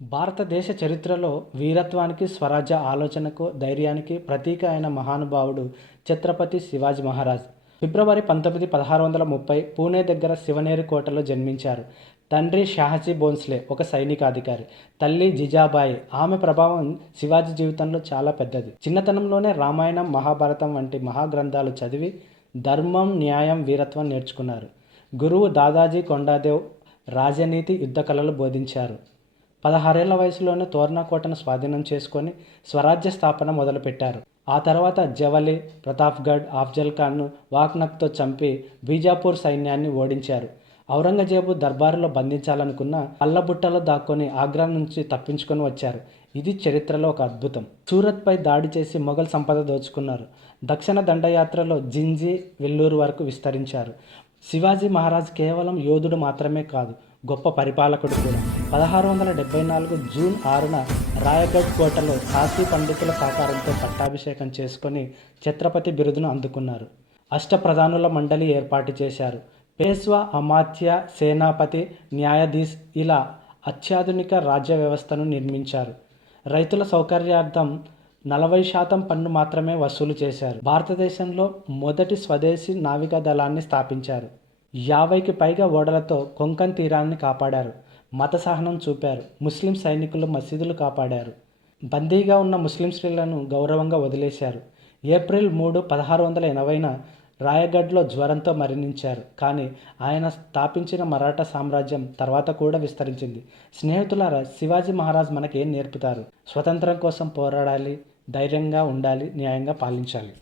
భారతదేశ చరిత్రలో వీరత్వానికి, స్వరాజ్య ఆలోచనకు, ధైర్యానికి ప్రతీక అయిన మహానుభావుడు ఛత్రపతి శివాజీ మహారాజ్. ఫిబ్రవరి 19, 1630 పూణే దగ్గర శివనేరి కోటలో జన్మించారు. తండ్రి షాహజీ భోంస్లే ఒక సైనికాధికారి, తల్లి జిజాబాయి. ఆమె ప్రభావం శివాజీ జీవితంలో చాలా పెద్దది. చిన్నతనంలోనే రామాయణం, మహాభారతం వంటి మహాగ్రంథాలు చదివి ధర్మం, న్యాయం, వీరత్వం నేర్చుకున్నారు. గురువు దాదాజీ కొండాదేవ్ రాజనీతి, యుద్ధ కళలు బోధించారు. 16 ఏళ్ల వయసులోనే తోర్నా కోటను స్వాధీనం చేసుకొని స్వరాజ్య స్థాపన మొదలుపెట్టారు. ఆ తర్వాత జవలి, ప్రతాప్గఢ్, అఫ్జల్ ఖాన్ను వాక్నక్తో చంపి బీజాపూర్ సైన్యాన్ని ఓడించారు. ఔరంగజేబు దర్బారులో బంధించాలనుకున్న అల్లబుట్టలో దాక్కొని ఆగ్రా నుంచి తప్పించుకొని వచ్చారు. ఇది చరిత్రలో ఒక అద్భుతం. సూరత్పై దాడి చేసి మొఘల్ సంపద దోచుకున్నారు. దక్షిణ దండయాత్రలో జింజి, వెల్లూరు వరకు విస్తరించారు. శివాజీ మహారాజ్ కేవలం యోధుడు మాత్రమే కాదు, గొప్ప పరిపాలకుడు కూడా. 1674 జూన్ 6న రాయగఢ్ కోటలో కాశీ పండితుల సహకారంతో పట్టాభిషేకం చేసుకొని ఛత్రపతి బిరుదును అందుకున్నారు. అష్టప్రధానుల మండలి ఏర్పాటు చేశారు. పేష్వా, అమాత్య, సేనాపతి, న్యాయాధీశ్ ఇలా అత్యాధునిక రాజ్య వ్యవస్థను నిర్మించారు. రైతుల సౌకర్యార్థం 40% పన్ను మాత్రమే వసూలు చేశారు. భారతదేశంలో మొదటి స్వదేశీ నావికా దళాన్ని స్థాపించారు. 50కి పైగా ఓడలతో కొంకణ్ తీరాన్ని కాపాడారు. మత సహనం చూపారు. ముస్లిం సైనికులు మసీదులు కాపాడారు. బందీగా ఉన్న ముస్లిం స్త్రీలను గౌరవంగా వదిలేశారు. ఏప్రిల్ 3, 1680న రాయగఢ్లో జ్వరంతో మరణించారు. కానీ ఆయన స్థాపించిన మరాఠా సామ్రాజ్యం తర్వాత కూడా విస్తరించింది. స్నేహితులారా, శివాజీ మహారాజ్ మనకేం నేర్పుతారు? స్వతంత్రం కోసం పోరాడాలి, ధైర్యంగా ఉండాలి, న్యాయంగా పాలించాలి.